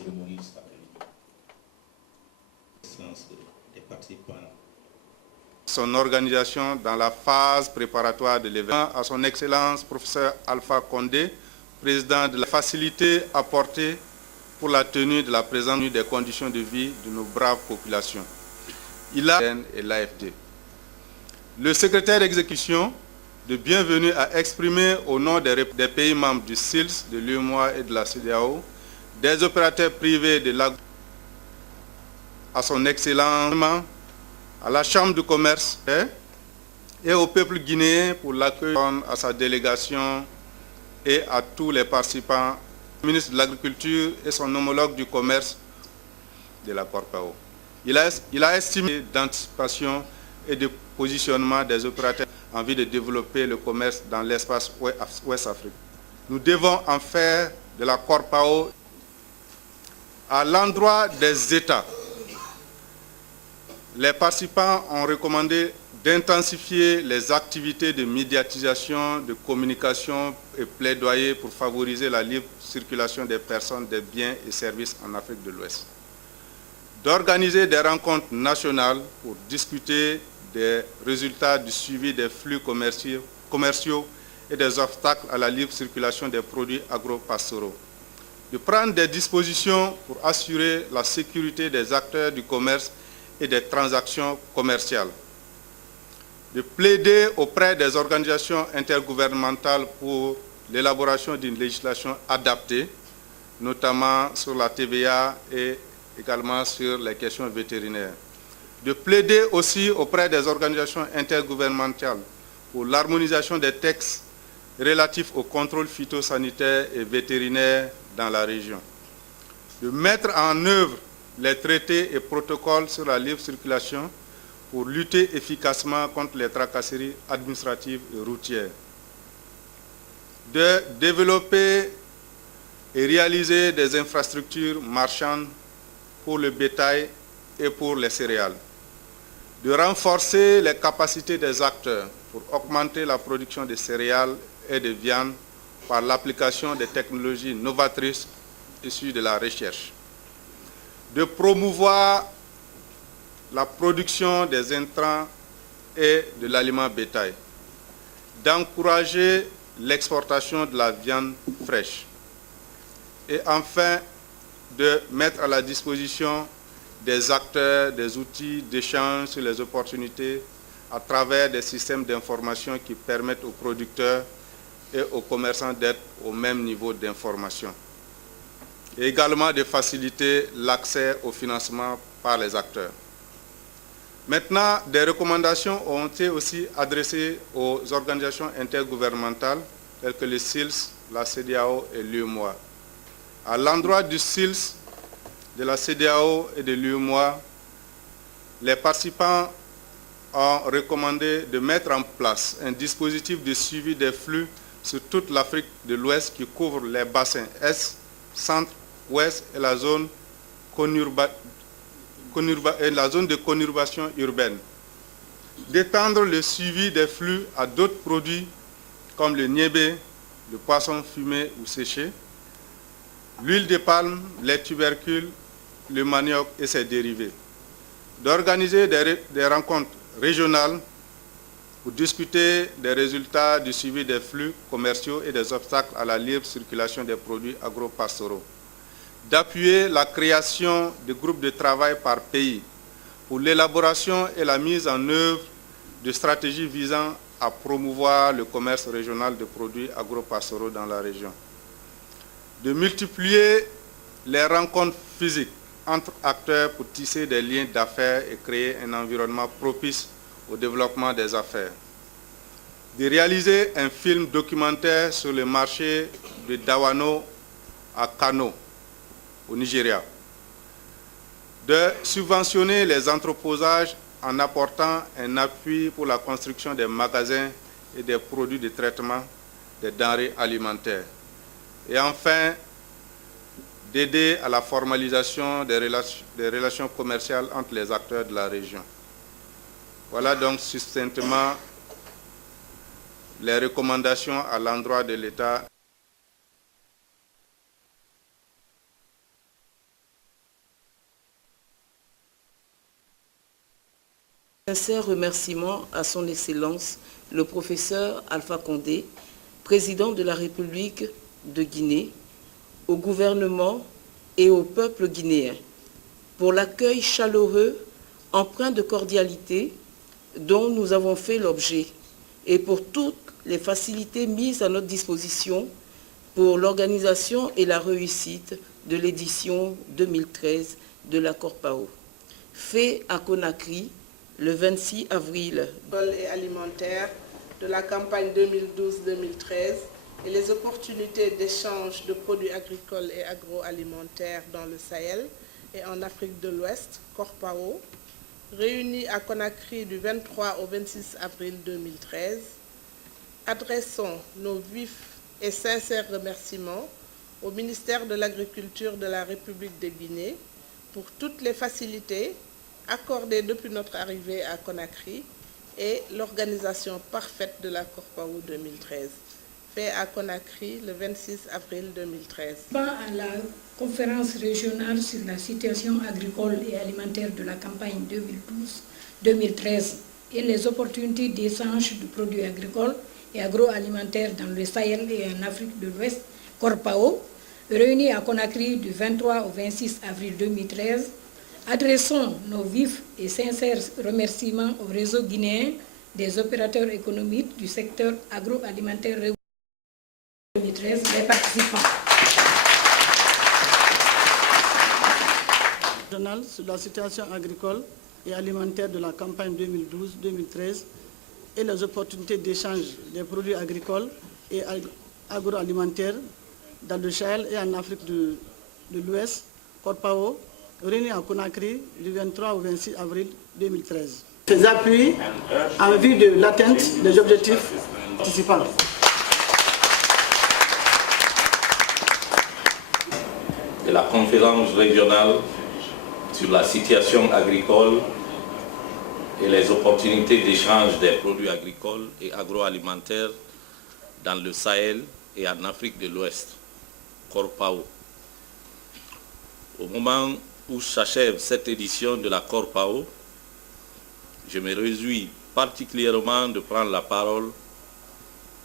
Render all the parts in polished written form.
cérémonie de cet après-midi. Séance des participants. Son organisation dans la phase préparatoire de l'événement, à son Excellence professeur Alpha Condé, président de la facilité apportée pour la tenue de la présente des conditions de vie de nos braves populations. Il a et l'AFD. Le secrétaire d'exécution de bienvenue a exprimé au nom des pays membres du SILS, de l'UEMOA et de la CEDEAO, des opérateurs privés de l'agro, à son Excellence, à la Chambre de commerce et au peuple guinéen pour l'accueil, à sa délégation et à tous les participants, le ministre de l'Agriculture et son homologue du commerce de la Corpao. Il a estimé d'anticipation et de positionnement des opérateurs en vue de développer le commerce dans l'espace Ouest Afrique. Nous devons en faire de la Corpao à l'endroit des États. Les participants ont recommandé d'intensifier les activités de médiatisation, de communication et plaidoyer pour favoriser la libre circulation des personnes, des biens et services en Afrique de l'Ouest. D'organiser des rencontres nationales pour discuter des résultats du suivi des flux commerciaux et des obstacles à la libre circulation des produits agro-pastoraux. De prendre des dispositions pour assurer la sécurité des acteurs du commerce et des transactions commerciales. De plaider auprès des organisations intergouvernementales pour l'élaboration d'une législation adaptée, notamment sur la TVA et également sur les questions vétérinaires. De plaider aussi auprès des organisations intergouvernementales pour l'harmonisation des textes relatifs au contrôle phytosanitaire et vétérinaire dans la région. De mettre en œuvre les traités et protocoles sur la libre circulation pour lutter efficacement contre les tracasseries administratives et routières. De développer et réaliser des infrastructures marchandes pour le bétail et pour les céréales. De renforcer les capacités des acteurs pour augmenter la production de céréales et de viande par l'application des technologies novatrices issues de la recherche. De promouvoir la production des intrants et de l'aliment bétail, d'encourager l'exportation de la viande fraîche et enfin de mettre à la disposition des acteurs des outils d'échange sur les opportunités à travers des systèmes d'information qui permettent aux producteurs et aux commerçants d'être au même niveau d'information. Et également de faciliter l'accès au financement par les acteurs. Maintenant, des recommandations ont été aussi adressées aux organisations intergouvernementales telles que le SILS, la CEDEAO et l'UEMOA. À l'endroit du SILS, de la CEDEAO et de l'UEMOA, les participants ont recommandé de mettre en place un dispositif de suivi des flux sur toute l'Afrique de l'Ouest qui couvre les bassins Est, Centre, Ouest et la zone de conurbation urbaine. D'étendre le suivi des flux à d'autres produits comme le niébé, le poisson fumé ou séché, l'huile de palme, les tubercules, le manioc et ses dérivés. D'organiser des rencontres régionales pour discuter des résultats du suivi des flux commerciaux et des obstacles à la libre circulation des produits agro-pastoraux. D'appuyer la création de groupes de travail par pays pour l'élaboration et la mise en œuvre de stratégies visant à promouvoir le commerce régional de produits agro-pastoraux dans la région. De multiplier les rencontres physiques entre acteurs pour tisser des liens d'affaires et créer un environnement propice au développement des affaires. De réaliser un film documentaire sur le marché de Dawano à Kano, au Nigeria. De subventionner les entreposages en apportant un appui pour la construction des magasins et des produits de traitement des denrées alimentaires. Et enfin, d'aider à la formalisation des relations commerciales entre les acteurs de la région. Voilà donc succinctement les recommandations à l'endroit de l'État. Sincère remerciement à son Excellence, le professeur Alpha Condé, président de la République de Guinée, au gouvernement et au peuple guinéen, pour l'accueil chaleureux, empreint de cordialité, dont nous avons fait l'objet, et pour toutes les facilités mises à notre disposition pour l'organisation et la réussite de l'édition 2013 de la CORPAO, fait à Conakry le 26 avril. Et alimentaire de la campagne 2012-2013 et les opportunités d'échange de produits agricoles et agroalimentaires dans le Sahel et en Afrique de l'Ouest, CORPAO, réunis à Conakry du 23 au 26 avril 2013, adressons nos vifs et sincères remerciements au ministère de l'Agriculture de la République de Guinée pour toutes les facilités accordées depuis notre arrivée à Conakry et l'organisation parfaite de la CORPAO 2013, fait à Conakry le 26 avril 2013. À la conférence régionale sur la situation agricole et alimentaire de la campagne 2012-2013 et les opportunités d'échange de produits agricoles et agroalimentaires dans le Sahel et en Afrique de l'Ouest, CORPAO, réunis à Conakry du 23 au 26 avril 2013, adressons nos vifs et sincères remerciements au réseau guinéen des opérateurs économiques du secteur agroalimentaire 2013, les participants. Sur la situation agricole et alimentaire de la campagne 2012-2013 et les opportunités d'échange des produits agricoles et agroalimentaires dans le Sahel et en Afrique de l'Ouest, CORPAO, réunis à Conakry du 23 au 26 avril 2013. Ces appuis en vue de l'atteinte des objectifs participants. De la conférence régionale sur la situation agricole et les opportunités d'échange des produits agricoles et agroalimentaires dans le Sahel et en Afrique de l'Ouest, CORPAO. Au moment où s'achève cette édition de la CORPAO, je me réjouis particulièrement de prendre la parole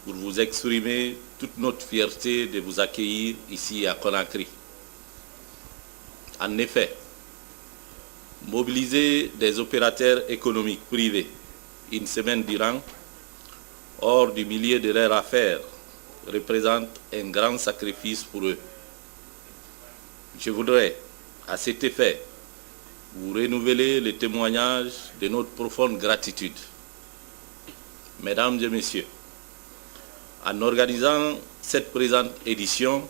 pour vous exprimer toute notre fierté de vous accueillir ici à Conakry. En effet, mobiliser des opérateurs économiques privés une semaine durant, hors du milieu de leurs affaires, représente un grand sacrifice pour eux. Je voudrais, à cet effet, vous renouveler le témoignage de notre profonde gratitude. Mesdames et messieurs, en organisant cette présente édition,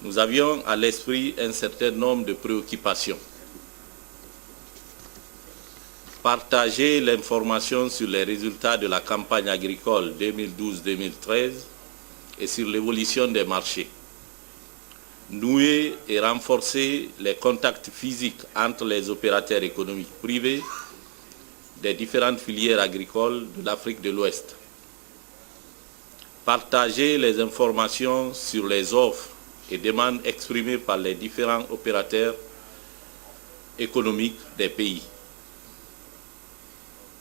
nous avions à l'esprit un certain nombre de préoccupations. Partager l'information sur les résultats de la campagne agricole 2012-2013 et sur l'évolution des marchés. Nouer et renforcer les contacts physiques entre les opérateurs économiques privés des différentes filières agricoles de l'Afrique de l'Ouest. Partager les informations sur les offres et demandes exprimées par les différents opérateurs économiques des pays.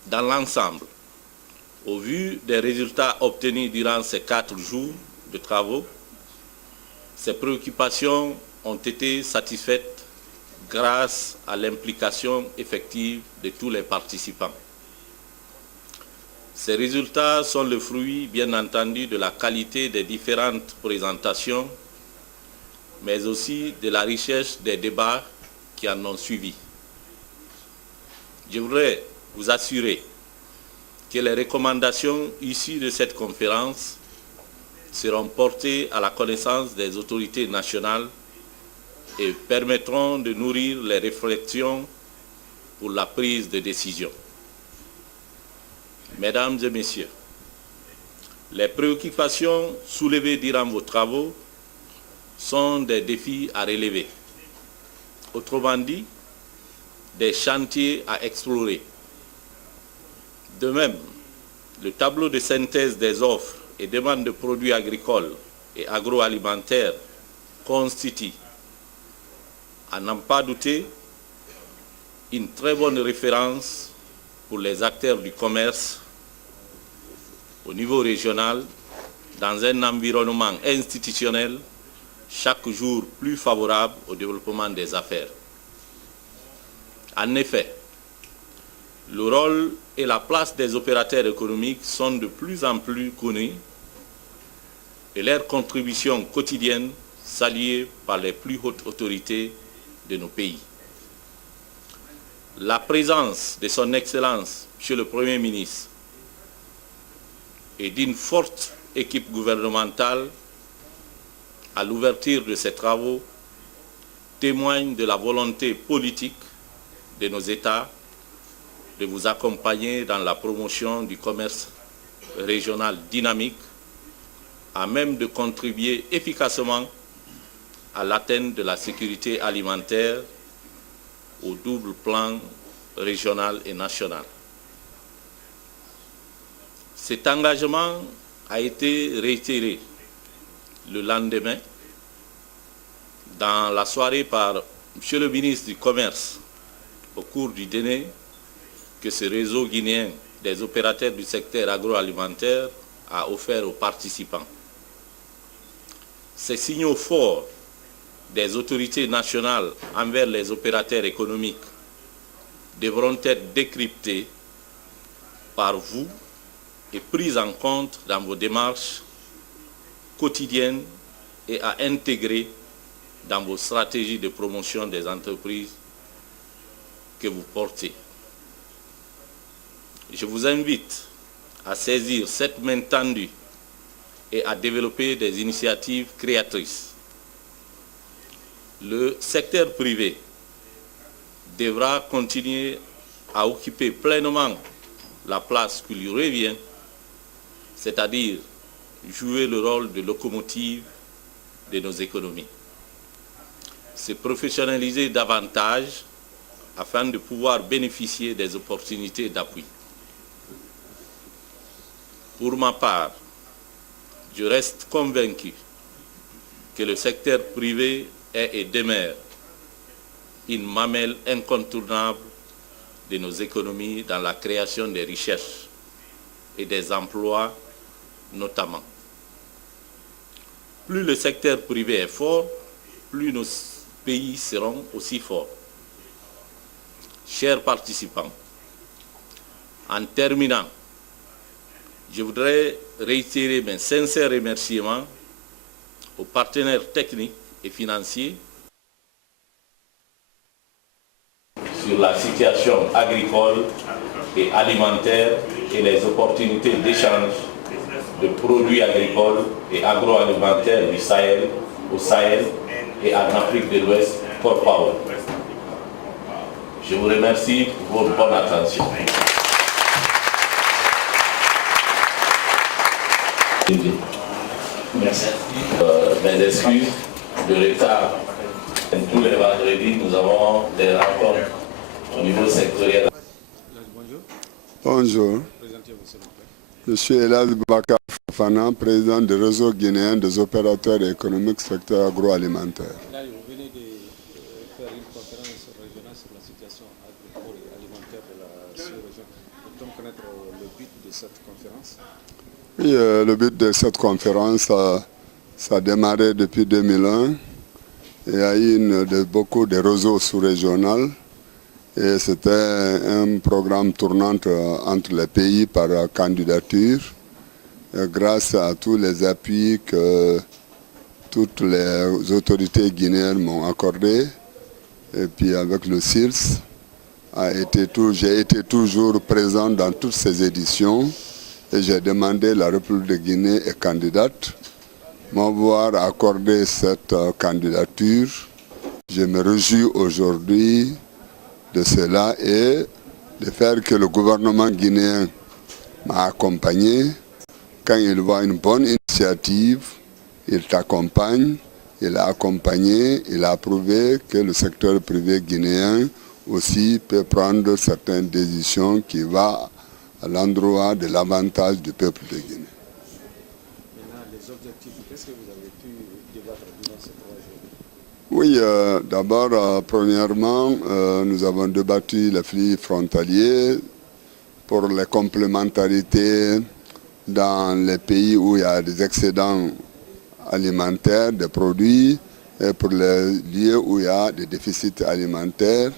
Dans l'ensemble, au vu des résultats obtenus durant ces 4 jours de travaux, ces préoccupations ont été satisfaites grâce à l'implication effective de tous les participants. Ces résultats sont le fruit, bien entendu, de la qualité des différentes présentations, mais aussi de la richesse des débats qui en ont suivi. Je voudrais vous assurer que les recommandations issues de cette conférence seront portées à la connaissance des autorités nationales et permettront de nourrir les réflexions pour la prise de décision. Mesdames et messieurs, les préoccupations soulevées durant vos travaux sont des défis à relever. Autrement dit, des chantiers à explorer. De même, le tableau de synthèse des offres et demandes de produits agricoles et agroalimentaires constitue, à n'en pas douter, une très bonne référence pour les acteurs du commerce au niveau régional dans un environnement institutionnel chaque jour plus favorable au développement des affaires. En effet, le rôle et la place des opérateurs économiques sont de plus en plus connus et leur contribution quotidienne saluée par les plus hautes autorités de nos pays. La présence de son Excellence, Monsieur le Premier ministre, et d'une forte équipe gouvernementale à l'ouverture de ces travaux témoigne de la volonté politique de nos États de vous accompagner dans la promotion du commerce régional dynamique, à même de contribuer efficacement à l'atteinte de la sécurité alimentaire au double plan régional et national. Cet engagement a été réitéré le lendemain dans la soirée par M. le ministre du Commerce au cours du dîner que ce réseau guinéen des opérateurs du secteur agroalimentaire a offert aux participants. Ces signaux forts des autorités nationales envers les opérateurs économiques devront être décryptés par vous et pris en compte dans vos démarches quotidiennes et à intégrer dans vos stratégies de promotion des entreprises que vous portez. Je vous invite à saisir cette main tendue et à développer des initiatives créatrices. Le secteur privé devra continuer à occuper pleinement la place qui lui revient, c'est-à-dire jouer le rôle de locomotive de nos économies. Se professionnaliser davantage afin de pouvoir bénéficier des opportunités d'appui. Pour ma part, je reste convaincu que le secteur privé est et demeure une mamelle incontournable de nos économies dans la création des richesses et des emplois notamment. Plus le secteur privé est fort, plus nos pays seront aussi forts. Chers participants, en terminant, je voudrais réitérer mes sincères remerciements aux partenaires techniques et financiers sur la situation agricole et alimentaire et les opportunités d'échange de produits agricoles et agroalimentaires du Sahel, au Sahel et en Afrique de l'Ouest, Corpower. Je vous remercie pour votre bonne attention. Merci. Mes excuses de retard. Tous les vendredis, nous avons des rencontres au niveau sectoriel. Bonjour. Je suis Elad Bakar Fofana, président du réseau guinéen des opérateurs économiques secteur agroalimentaire. Là, vous venez de faire une conférence régionale sur la situation agricole et alimentaire de la sous-région. Peut-on connaître le but de cette conférence? Oui, le but de cette conférence, ça a démarré depuis 2001. Il y a eu beaucoup de réseaux sous-régionaux. Et c'était un programme tournant entre les pays par candidature. Et grâce à tous les appuis que toutes les autorités guinéennes m'ont accordés, et puis avec le CIRS, j'ai été toujours présent dans toutes ces éditions et j'ai demandé la République de Guinée est candidate. M'avoir accordé cette candidature, je me réjouis aujourd'hui de cela et de faire que le gouvernement guinéen m'a accompagné. Quand il voit une bonne initiative, il t'accompagne, il a accompagné, il a prouvé que le secteur privé guinéen aussi peut prendre certaines décisions qui vont à l'endroit de l'avantage du peuple de Guinée. Maintenant, les objectifs, qu'est-ce que vous avez pu débattre durant ces 3 jours? Oui, d'abord, premièrement, nous avons débattu les flux frontaliers, pour les complémentarités dans les pays où il y a des excédents alimentaires, des produits, et pour les lieux où il y a des déficits alimentaires.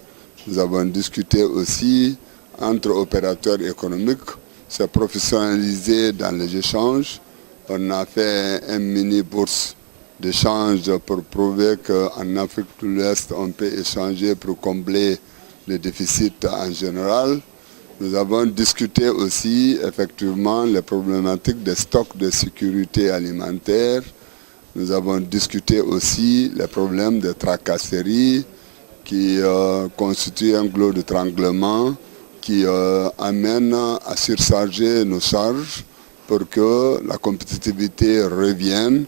Nous avons discuté aussi entre opérateurs économiques, se professionnaliser dans les échanges. On a fait une mini-bourse d'échange pour prouver qu'en Afrique de l'Ouest, on peut échanger pour combler les déficits en général. Nous avons discuté aussi effectivement les problématiques des stocks de sécurité alimentaire. Nous avons discuté aussi les problèmes de tracasserie qui constituent un goulot d'étranglement qui amène à surcharger nos charges pour que la compétitivité revienne.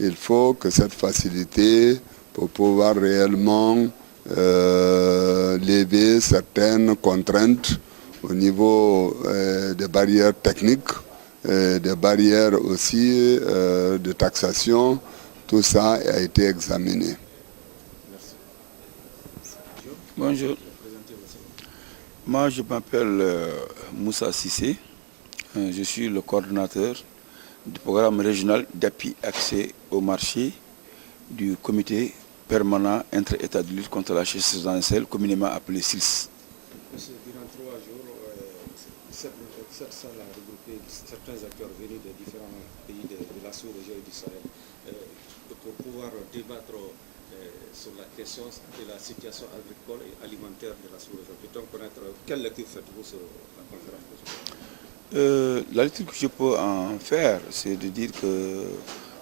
Il faut que cette facilité pour pouvoir réellement lever certaines contraintes au niveau des barrières techniques, des barrières aussi de taxation, tout ça a été examiné. Bonjour. Moi, je m'appelle Moussa Sissé. Je suis le coordonnateur du programme régional d'appui accès au marché du comité permanent inter-État de lutte contre la chasse résidentielle, communément appelé SILS. Durant 3 jours, cette salle a regroupé certains acteurs venus de différents pays de la sous-région et du Sahel pour pouvoir débattre sur la question de la situation agricole et alimentaire de la sous-région. Peut-on connaître quelle lecture faites-vous sur la conférence? La lecture que je peux en faire, c'est de dire que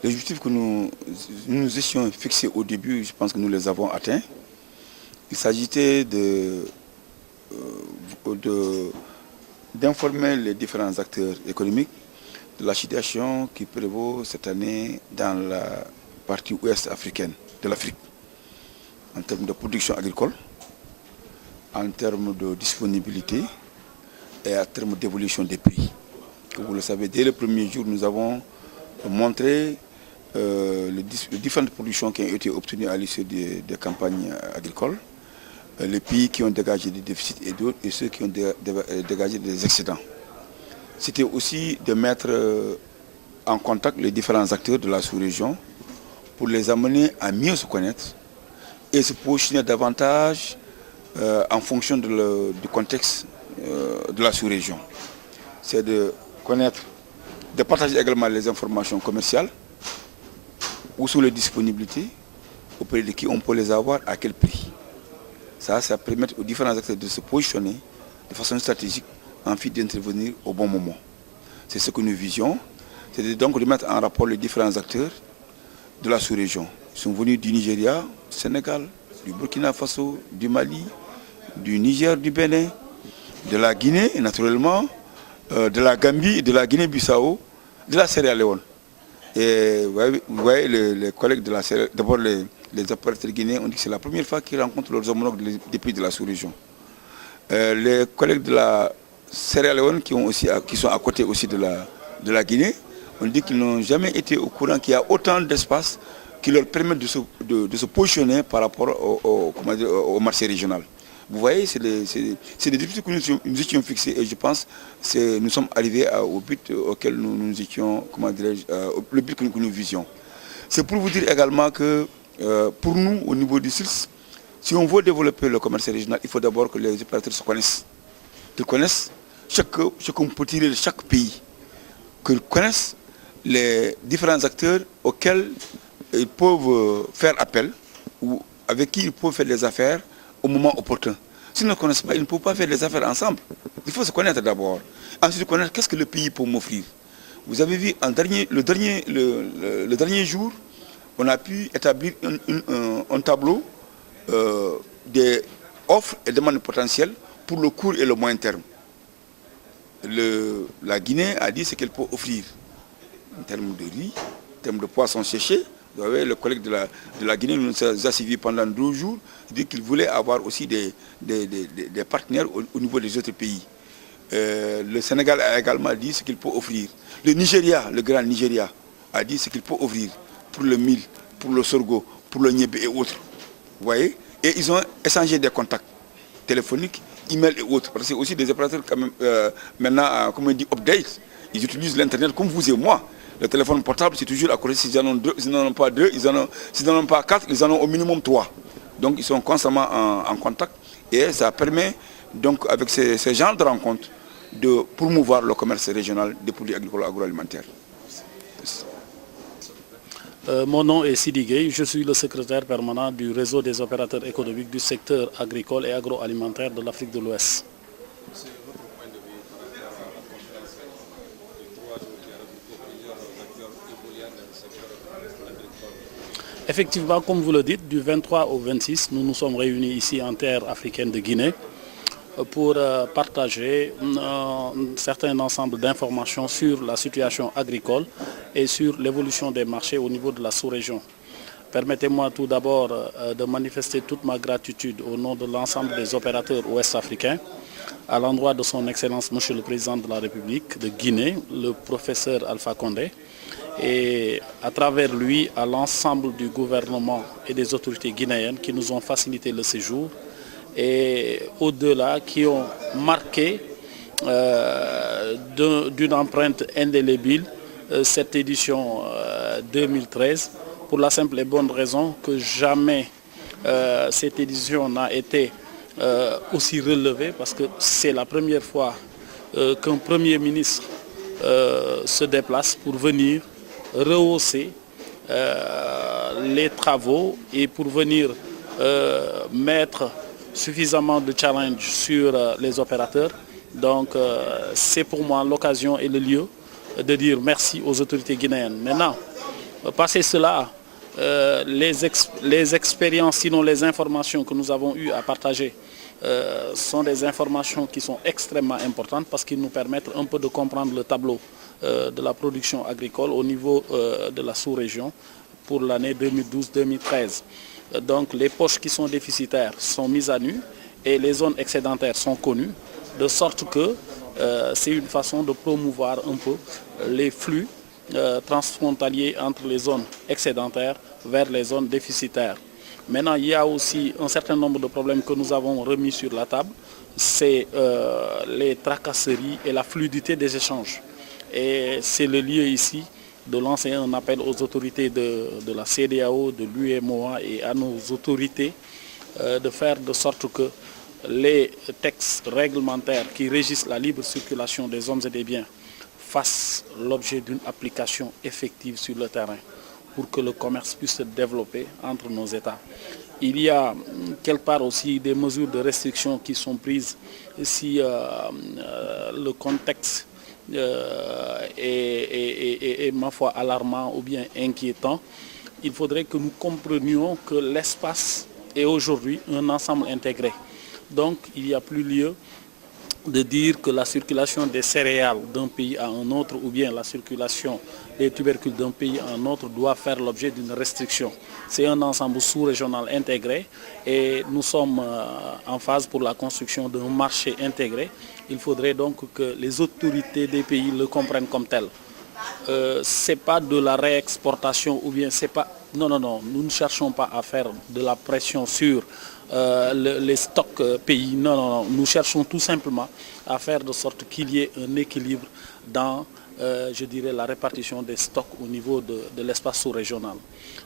les objectifs que nous étions fixés au début, je pense que nous les avons atteints. Il s'agissait d'informer les différents acteurs économiques de la situation qui prévaut cette année dans la partie ouest africaine de l'Afrique, en termes de production agricole, en termes de disponibilité et en termes d'évolution des prix. Comme vous le savez, dès le premier jour, nous avons montré les différentes productions qui ont été obtenues à l'issue des campagnes agricoles, les pays qui ont dégagé des déficits et d'autres, et ceux qui ont dégagé des excédents. C'était aussi de mettre en contact les différents acteurs de la sous-région pour les amener à mieux se connaître et se positionner davantage en fonction du contexte de la sous-région. C'est de connaître, de partager également les informations commerciales, où sont les disponibilités, auprès de qui on peut les avoir, à quel prix. Ça permet aux différents acteurs de se positionner de façon stratégique en vue d'intervenir au bon moment. C'est ce que nous visions, c'est donc de mettre en rapport les différents acteurs de la sous-région. Ils sont venus du Nigeria, du Sénégal, du Burkina Faso, du Mali, du Niger, du Bénin, de la Guinée, naturellement, de la Gambie, de la Guinée-Bissau, de la Sierra Leone. Et vous voyez les collègues de la Sierra Leone, d'abord les opérateurs guinéens ont dit que c'est la première fois qu'ils rencontrent leurs homologues des pays de la sous-région. Les collègues de la Sierra Leone qui sont à côté aussi de la Guinée, on dit qu'ils n'ont jamais été au courant qu'il y a autant d'espace qui leur permettent de se positionner par rapport au marché régional. Vous voyez, c'est des défis que nous étions fixés et je pense que nous sommes arrivés au but auquel nous étions, le but que nous visions. C'est pour vous dire également que pour nous, au niveau du SILS, si on veut développer le commerce régional, il faut d'abord que les opérateurs se connaissent. Qu'ils connaissent ce qu'on peut tirer de chaque pays. Qu'ils connaissent les différents acteurs auxquels ils peuvent faire appel ou avec qui ils peuvent faire des affaires au moment opportun. S'ils ne connaissent pas, ils ne peuvent pas faire des affaires ensemble. Il faut se connaître d'abord. Ensuite, connaître qu'est-ce que le pays peut m'offrir. Vous avez vu, le dernier jour, on a pu établir un tableau des offres et demandes potentielles pour le court et le moyen terme. La Guinée a dit ce qu'elle peut offrir en termes de riz, en termes de poissons séchés. Vous voyez, le collègue de la Guinée nous a suivis pendant 2 jours. Il dit qu'il voulait avoir aussi des partenaires au niveau des autres pays. Le Sénégal a également dit ce qu'il peut offrir. Le Nigeria, le grand Nigeria, a dit ce qu'il peut offrir pour le mil, pour le sorgho, pour le niébé et autres. Vous voyez? Et ils ont échangé des contacts téléphoniques. email et autres. Parce que c'est aussi des opérateurs quand même, maintenant, comme on dit, update. Ils utilisent l'Internet comme vous et moi. Le téléphone portable, c'est toujours à côté. S'ils n'en ont deux, s'ils n'en ont pas deux, s'ils n'en ont pas quatre, ils en ont au minimum 3. Donc ils sont constamment en contact. Et ça permet, donc, avec ces genres de rencontres, de promouvoir le commerce régional des produits agricoles et agroalimentaires. Mon nom est Sidi Gueye, je suis le secrétaire permanent du réseau des opérateurs économiques du secteur agricole et agroalimentaire de l'Afrique de l'Ouest. Effectivement, comme vous le dites, du 23 au 26, nous nous sommes réunis ici en terre africaine de Guinée pour partager un certain ensemble d'informations sur la situation agricole et sur l'évolution des marchés au niveau de la sous-région. Permettez-moi tout d'abord de manifester toute ma gratitude au nom de l'ensemble des opérateurs ouest-africains à l'endroit de son Excellence Monsieur le Président de la République de Guinée, le professeur Alpha Condé, et à travers lui à l'ensemble du gouvernement et des autorités guinéennes qui nous ont facilité le séjour et au-delà qui ont marqué d'une empreinte indélébile cette édition 2013 pour la simple et bonne raison que jamais cette édition n'a été aussi relevée parce que c'est la première fois qu'un Premier ministre se déplace pour venir rehausser les travaux et pour venir mettre suffisamment de challenge sur les opérateurs. Donc c'est pour moi l'occasion et le lieu de dire merci aux autorités guinéennes. Maintenant, passé cela, les expériences, sinon les informations que nous avons eues à partager sont des informations qui sont extrêmement importantes parce qu'ils nous permettent un peu de comprendre le tableau de la production agricole au niveau de la sous-région pour l'année 2012-2013. Donc les poches qui sont déficitaires sont mises à nu et les zones excédentaires sont connues, de sorte que c'est une façon de promouvoir un peu les flux transfrontaliers entre les zones excédentaires vers les zones déficitaires. Maintenant, il y a aussi un certain nombre de problèmes que nous avons remis sur la table, c'est les tracasseries et la fluidité des échanges. Et c'est le lieu ici de lancer un appel aux autorités de la CEDEAO, de l'UEMOA et à nos autorités de faire de sorte que les textes réglementaires qui régissent la libre circulation des hommes et des biens fassent l'objet d'une application effective sur le terrain pour que le commerce puisse se développer entre nos États. Il y a quelque part aussi des mesures de restriction qui sont prises si le contexte est ma foi alarmant ou bien inquiétant. Il faudrait que nous comprenions que l'espace est aujourd'hui un ensemble intégré. Donc il n'y a plus lieu de dire que la circulation des céréales d'un pays à un autre ou bien la circulation des tubercules d'un pays à un autre doit faire l'objet d'une restriction. C'est un ensemble sous-régional intégré et nous sommes en phase pour la construction d'un marché intégré. Il faudrait donc que les autorités des pays le comprennent comme tel. Ce n'est pas de la réexportation ou bien c'est pas... Non, nous ne cherchons pas à faire de la pression sur les stocks pays. Non, nous cherchons tout simplement à faire de sorte qu'il y ait un équilibre dans, je dirais, la répartition des stocks au niveau de l'espace sous-régional.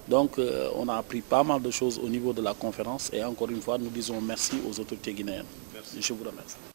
Donc, on a appris pas mal de choses au niveau de la conférence et encore une fois, nous disons merci aux autorités guinéennes. Merci. Je vous remercie.